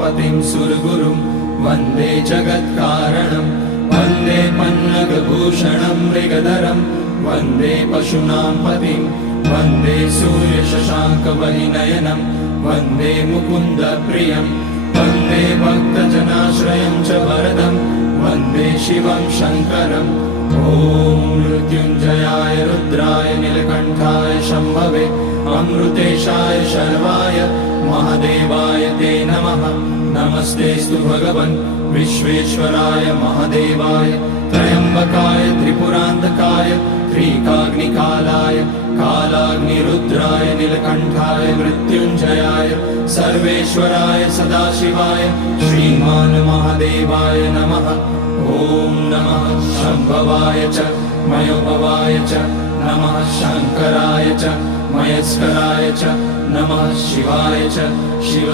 पतिं सुरगुरुं वन्दे जगत्कारणं वन्दे पन्नगभूषणं मृगधरं वन्दे पशूनां पतिं वन्दे सूर्यशशाङ्कवहिनयनं वन्दे मुकुन्दप्रियं वन्दे भक्तजनाश्रयं च वरदं वन्दे शिवं शङ्करम् ॐ मृत्युञ्जयाय रुद्राय नीलकण्ठाय शम्भवे अमृतेशाय शर्वाय महादेवाय ते नमः। नमस्तेस्तु भगवन् विश्वेश्वराय महादेवाय त्र्यम्बकाय त्रिपुरान्तकाय त्रिकाग्निकालाय कालाग्निरुद्राय नीलकण्ठाय मृत्युञ्जयाय सर्वेश्वराय सदाशिवाय श्रीमान् महादेवाय नमः। ॐ नमः शम्भवाय च मयोभवाय च नमः शङ्कराय च मयस्कराय च नमः शिवाय च शिव